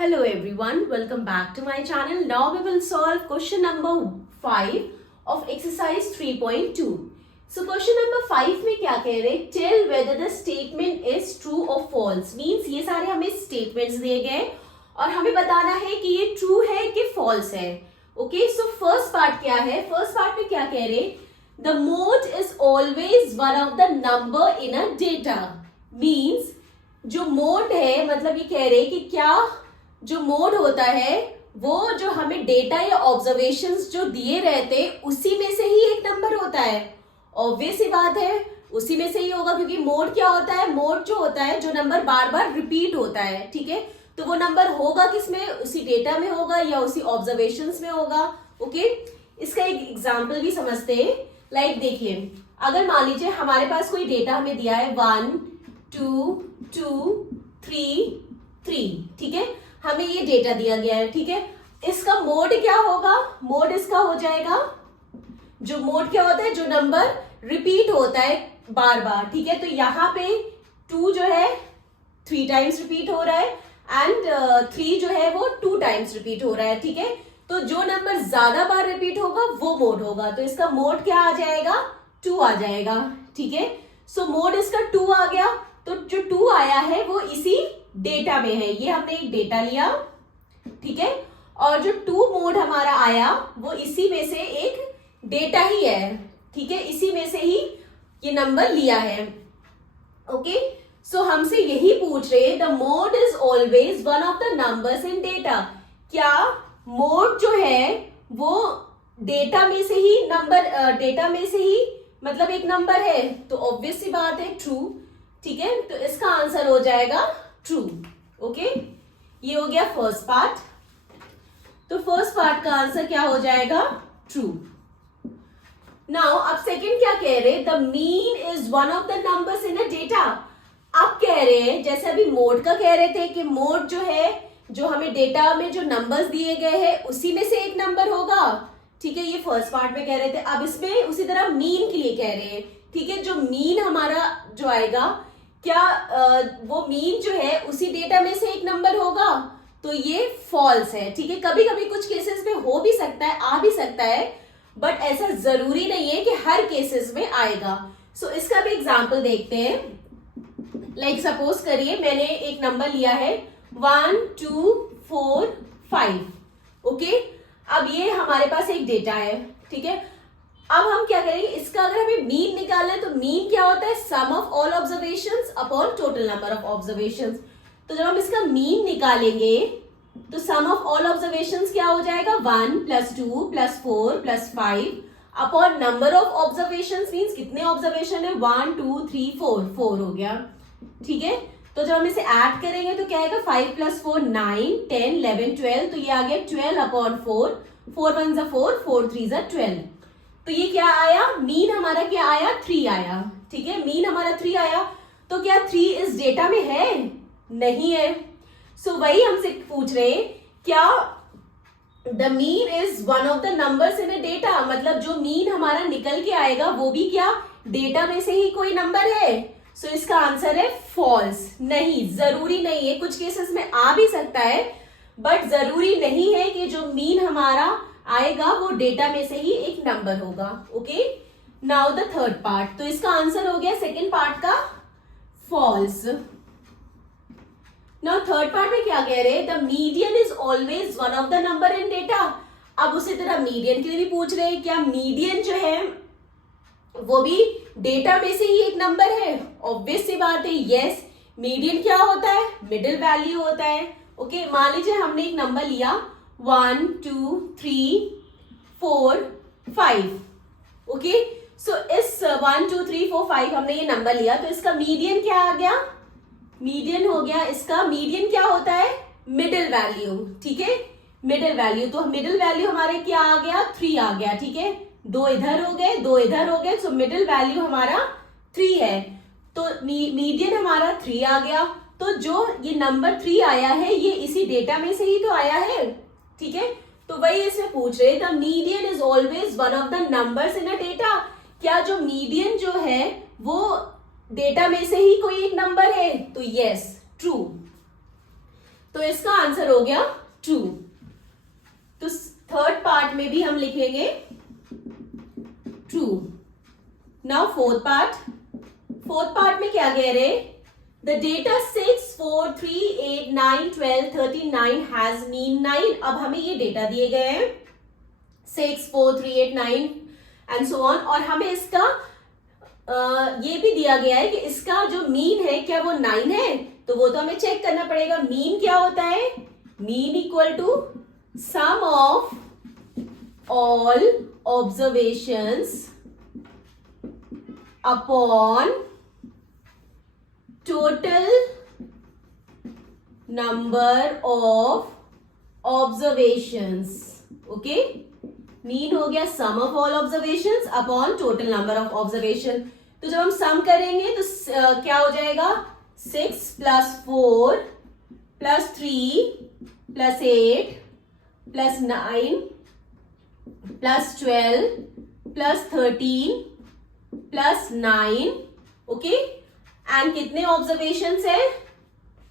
Hello everyone, welcome back to my channel. Now we will solve question number 5 of exercise 3.2. So question number 5 में क्या कह रहे हैं? Tell whether the statement is true or false. Means ये सारे हमें statements दिए गए और हमें बताना है कि ये true है कि false है. Okay, so first part क्या है? First part में क्या कह रहे हैं? The mode is always one of the number in a data. Means जो मोड है मतलब ये कह रहे हैं कि क्या जो मोड होता है वो जो हमें डेटा या ऑब्जर्वेशंस जो दिए रहते उसी में से ही एक नंबर होता है. ऑब्वियस ही बात है, उसी में से ही होगा क्योंकि मोड क्या होता है? मोड जो होता है जो नंबर बार बार रिपीट होता है. ठीक है, तो वो नंबर होगा किसमें? उसी डेटा में होगा या उसी ऑब्जर्वेशंस में होगा. ओके, इसका एक एग्जाम्पल भी समझते हैं. लाइक देखिए, अगर मान लीजिए हमारे पास कोई डेटा हमें दिया है 1 2 2 3 3. ठीक है, हमें ये डेटा दिया गया है. ठीक है, इसका मोड क्या होगा? मोड इसका हो जाएगा, जो मोड क्या होता है? जो नंबर रिपीट होता है बार बार. ठीक है, तो यहाँ पे 2 जो है 3 टाइम्स रिपीट हो रहा है एंड 3 जो है वो 2 टाइम्स रिपीट हो रहा है. ठीक है, तो जो नंबर ज्यादा बार रिपीट होगा वो मोड होगा. तो इसका मोड क्या आ जाएगा? 2 आ जाएगा. ठीक है, सो मोड इसका 2 आ गया. तो जो 2 आया है वो इसी डेटा में है. ये हमने एक डेटा लिया. ठीक है, और जो 2 मोड हमारा आया वो इसी में से एक डेटा ही है. ठीक है, इसी में से ही ये नंबर लिया है. ओके, सो हमसे यही पूछ रहे the mode is always one of the numbers in data. क्या मोड जो है वो डेटा में से ही नंबर डेटा में से ही मतलब एक नंबर है? तो ऑब्वियस सी बात है, ट्रू. ठीक है, तो इसका आंसर हो जाएगा ट्रू. ओके, ये हो गया फर्स्ट पार्ट. तो फर्स्ट पार्ट का आंसर क्या हो जाएगा? ट्रू. नाउ अब सेकंड क्या कह रहे? The mean is one of the numbers in a data. अब कह रहे हैं जैसे अभी मोड का कह रहे थे कि मोड जो है जो हमें डेटा में जो नंबर्स दिए गए हैं उसी में से एक नंबर होगा. ठीक है, ये फर्स्ट पार्ट में कह रहे थे. अब इसमें उसी तरह मीन के लिए कह रहे हैं. ठीक है, जो मीन हमारा जो आएगा क्या वो मीन जो है उसी डेटा में से एक नंबर होगा? तो ये फॉल्स है. ठीक है, कभी कभी कुछ केसेस में हो भी सकता है, आ भी सकता है, बट ऐसा जरूरी नहीं है कि हर केसेस में आएगा. सो इसका भी एग्जांपल देखते हैं. लाइक सपोज करिए मैंने एक नंबर लिया है 1 2 4 5. ओके, अब ये हमारे पास एक डेटा है. ठीक है, अब हम क्या करेंगे? इसका अगर हमें मीन निकालना है तो मीन क्या होता है? Sum of all observations upon total number of observations. तो जब हम इसका मीन निकालेंगे तो सम ऑफ ऑल ऑब्जर्वेशंस क्या हो जाएगा? 1 + 2 + 4 + 5 upon number of observations. Means कितने ऑब्जर्वेशन है? 1 2 3 4 4 हो गया. ठीक है, तो जब हम इसे ऐड करेंगे तो क्या आएगा? 5 + 4 9 10 11 12. तो ये आ गया 12 अपॉन 4. 4 1 = 4 4 3 = 12. तो ये क्या आया? मीन हमारा क्या आया? 3 आया. ठीक है, मीन हमारा 3 आया. तो क्या 3 इस डेटा में है? नहीं है. सो वही हमसे पूछ रहे हैं क्या the mean is one of the numbers in a data. मतलब जो मीन हमारा निकल के आएगा वो भी क्या डेटा में से ही कोई नंबर है? सो इसका आंसर है फॉल्स. नहीं, जरूरी नहीं है. कुछ केसेस में आ भी सकता है बट जरूरी नहीं है कि जो मीन हमारा आएगा वो डेटा में से ही एक नंबर होगा. Okay, now the third part. तो इसका आंसर हो गया सेकेंड पार्ट का फॉल्स. नाउ थर्ड पार्ट में क्या कह रहे हैं? The median is always one of the number in data. अब उसी तरह मीडियन के लिए भी पूछ रहे हैं क्या मीडियन जो है वो भी डेटा में से ही एक नंबर है? ऑब्वियस सी बात है, यस. मीडियन क्या होता है? मिडिल वैल्यू होता है. ओके, मान लीजिए हमने एक नंबर लिया 1 2 3 4 5. ओके, सो इस 1 2 3 4 5 हमने ये नंबर लिया तो इसका मीडियन क्या आ गया? मीडियन हो गया. इसका मीडियन क्या होता है? Middle value. ठीक है, मिडिल वैल्यू. तो मिडिल वैल्यू हमारे क्या आ गया? 3 आ गया. ठीक है, 2 इधर हो गए 2 इधर हो गए. सो मिडिल वैल्यू हमारा 3 है. तो मीडियन हमारा 3 आ गया. तो जो ये नंबर 3 आया है ये इसी डेटा में से ही तो आया है. ठीक है, तो वही इसमें पूछ रहे the median is always one of the numbers in a data. क्या जो मीडियन जो है वो डेटा में से ही कोई एक नंबर है? तो यस, ट्रू. तो इसका आंसर हो गया ट्रू। तो थर्ड पार्ट में भी हम लिखेंगे ट्रू। नाउ फोर्थ पार्ट में क्या कह रहे, द डेटा 6, 4, 3, 8, 9, 12, 39 हैज मीन 9। अब हमें ये डेटा दिए गए हैं 6, 4, 3, 8, 9 एंड सो ऑन, और हमें इसका ये भी दिया गया है कि इसका जो मीन है क्या वो 9 है, तो वो तो हमें चेक करना पड़ेगा। मीन क्या होता है, mean equal to sum of all observations upon total number of observations. Okay, mean हो गया sum of all observations upon total number of observation. तो जब हम सम करेंगे तो क्या हो जाएगा, 6 plus 4 plus 3 plus 8 plus 9 plus 12 plus 13 plus 9। Okay, and कितने ऑब्जर्वेशंस है,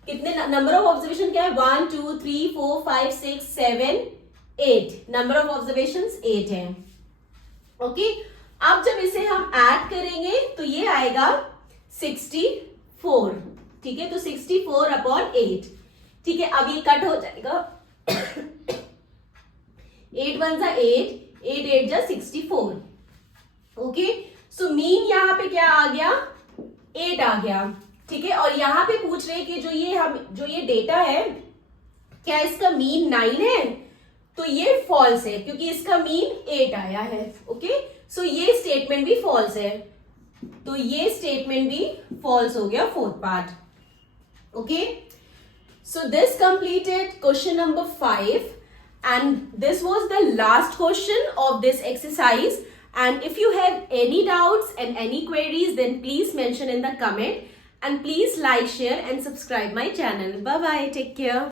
कितने नंबर ऑफ ऑब्जर्वेशन क्या है, 1 2 3 4 5 6 7 8, नंबर ऑफ ऑब्जर्वेशंस 8 है। ओके, अब जब इसे हम ऐड करेंगे तो ये आएगा 64। ठीक है, तो 64 अपॉन 8। ठीक है, अब ये कट हो जाएगा 8 1 जा 8, 8 8 जा 64। ओके, सो मीन यहां पे क्या आ गया, 8 आ गया। ठीक है, और यहां पे पूछ रहे कि जो ये डेटा है क्या इसका मीन 9 है, तो ये फॉल्स है क्योंकि इसका मीन 8 आया है। ओके, सो ये स्टेटमेंट भी फॉल्स है, तो ये स्टेटमेंट भी फॉल्स हो गया fourth part. Okay, so this completed question number 5 and this was the last question of this exercise. And if you have any doubts and any queries, then please mention in the comment, and please like, share and subscribe my channel. Bye bye, take care.